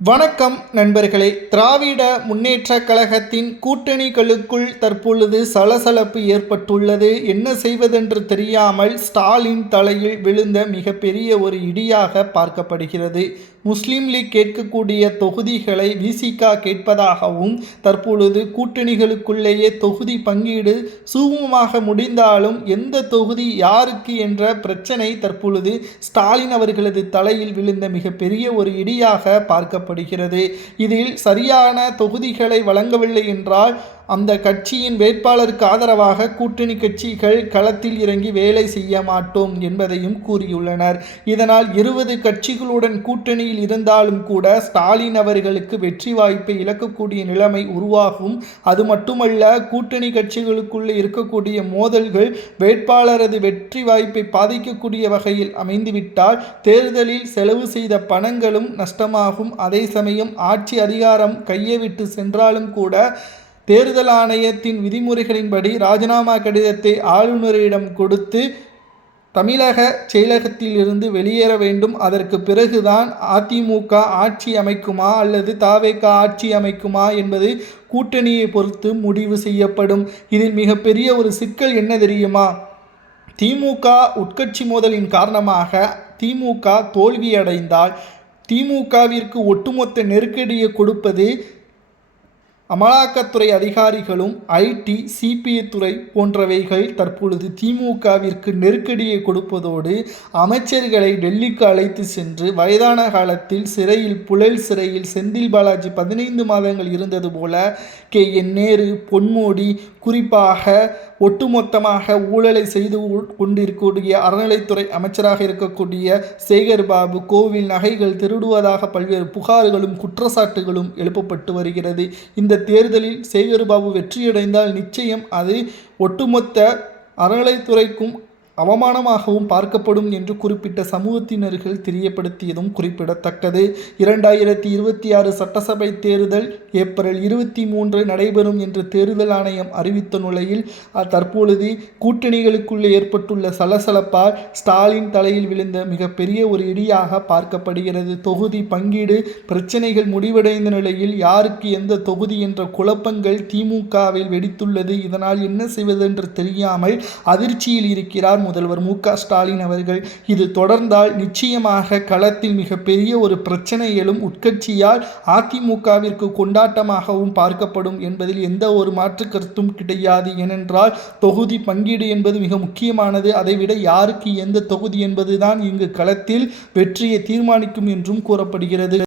வணக்கம் நண்பர்களே. திராவிட முன்னேற்றக் கழகத்தின் கூட்டணிகளுக்குள் தற்பொழுது சலசலப்பு ஏற்பட்டுள்ளது. என்ன செய்வதென்று தெரியாமல் ஸ்டாலின் தலையில் விழுந்த மிகப்பெரிய ஒரு இடியாக பார்க்கப்படுகிறது. முஸ்லீம் லீக் கேட்கக்கூடிய தொகுதிகளை விசிக கேட்பதாகவும், தற்பொழுது கூட்டணிகளுக்குள்ளேயே தொகுதி பங்கீடு சுமூகமாக முடிந்தாலும் எந்த தொகுதி யாருக்கு என்ற பிரச்சனை தற்பொழுது ஸ்டாலின் அவர்களது தலையில் விழுந்த மிகப்பெரிய ஒரு இடியாக பார்க்கப்படுகிறது. இதில் சரியான தொகுதிகளை வழங்கவில்லை என்றால் அந்த கட்சியின் வேட்பாளருக்கு ஆதரவாக கூட்டணி கட்சிகள் களத்தில் இறங்கி வேலை செய்ய மாட்டோம் என்பதையும் கூறியுள்ளனர். இதனால் 20 கட்சிகளுடன் கூட்டணியில் இருந்தாலும் கூட ஸ்டாலின் அவர்களுக்கு வெற்றி வாய்ப்பை இழக்கக்கூடிய நிலைமை உருவாகும். அது மட்டுமல்ல, கூட்டணி கட்சிகளுக்குள்ளே இருக்கக்கூடிய மோதல்கள் வேட்பாளரது வெற்றி வாய்ப்பை பாதிக்கக்கூடிய வகையில் அமைந்துவிட்டால் தேர்தலில் செலவு செய்த பணங்களும் நஷ்டமாகும். அதே சமயம் ஆட்சி அதிகாரம் கையை விட்டு சென்றாலும் கூட தேர்தல் ஆணையத்தின் விதிமுறைகளின்படி ராஜினாமா கடிதத்தை ஆளுநரிடம் கொடுத்து தமிழக செயலகத்தில் இருந்து வெளியேற வேண்டும். அதற்கு பிறகுதான் அதிமுக ஆட்சி அமைக்குமா அல்லது தவேக ஆட்சி அமைக்குமா என்பது கூட்டணியை பொறுத்து முடிவு செய்யப்படும். இதில் மிகப்பெரிய ஒரு சிக்கல் என்ன தெரியுமா? திமுக உட்கட்சி மோதலின் காரணமாக திமுக தோல்வியடைந்தால் திமுகவிற்கு ஒட்டுமொத்த நெருக்கடியை கொடுப்பது அமலாக்கத்துறை அதிகாரிகளும் ஐடி சிபிஐ துறை போன்றவைகள் தற்பொழுது திமுகவிற்கு நெருக்கடியை கொடுப்பதோடு அமைச்சர்களை டெல்லிக்கு அழைத்து சென்று வயதான காலத்தில் சிறையில் புழல் சிறையில் செந்தில் பாலாஜி 15 மாதங்கள் இருந்தது போல KN நேரு, பொன்முடி, குறிப்பாக ஒட்டுமொத்தமாக ஊழலை செய்து கொண்டிருக்கக்கூடிய அறநிலைத்துறை அமைச்சராக இருக்கக்கூடிய சேகர் பாபு கோவில் நகைகள் திருடுவதாக பல்வேறு புகார்களும் குற்றச்சாட்டுகளும் எழுப்பப்பட்டு வருகிறது. இந்த தேர்தலில் சேகர்பாபு வெற்றியடைந்தால் நிச்சயம் அது ஒட்டுமொத்த அறநிலைத்துறைக்கும் அவமானமாகவும் பார்க்கப்படும் என்று குறிப்பிட்ட சமூகத்தினர்கள் தெரியப்படுத்தியதும் குறிப்பிடத்தக்கது. 2026 சட்டசபை தேர்தல் ஏப்ரல் 23 நடைபெறும் என்று தேர்தல் ஆணையம் அறிவித்த நிலையில் தற்பொழுது கூட்டணிகளுக்குள்ளே ஏற்பட்டுள்ள சலசலப்பால் ஸ்டாலின் தலையில் விழுந்த மிகப்பெரிய ஒரு இடியாக பார்க்கப்படுகிறது. தொகுதி பங்கீடு பிரச்சனைகள் முடிவடைந்த நிலையில் யாருக்கு எந்த தொகுதி என்ற குழப்பங்கள் திமுகவில் வெடித்துள்ளது. இதனால் என்ன செய்வதென்று தெரியாமல் அதிர்ச்சியில் இருக்கிறார் முதல்வர் மு.க. ஸ்டாலின் அவர்கள். இது தொடர்ந்தால் நிச்சயமாக களத்தில் மிகப்பெரிய ஒரு பிரச்சனை எழும். உட்கட்சியால் அதிமுகவிற்கு கொண்டாட்டமாகவும் பார்க்கப்படும் என்பதில் எந்த ஒரு மாற்று கருத்தும் கிடையாது. ஏனென்றால் தொகுதி பங்கீடு என்பது மிக முக்கியமானது. அதைவிட யாருக்கு எந்த தொகுதி என்பதுதான் இங்கு களத்தில் வெற்றியை தீர்மானிக்கும் என்றும் கூறப்படுகிறது.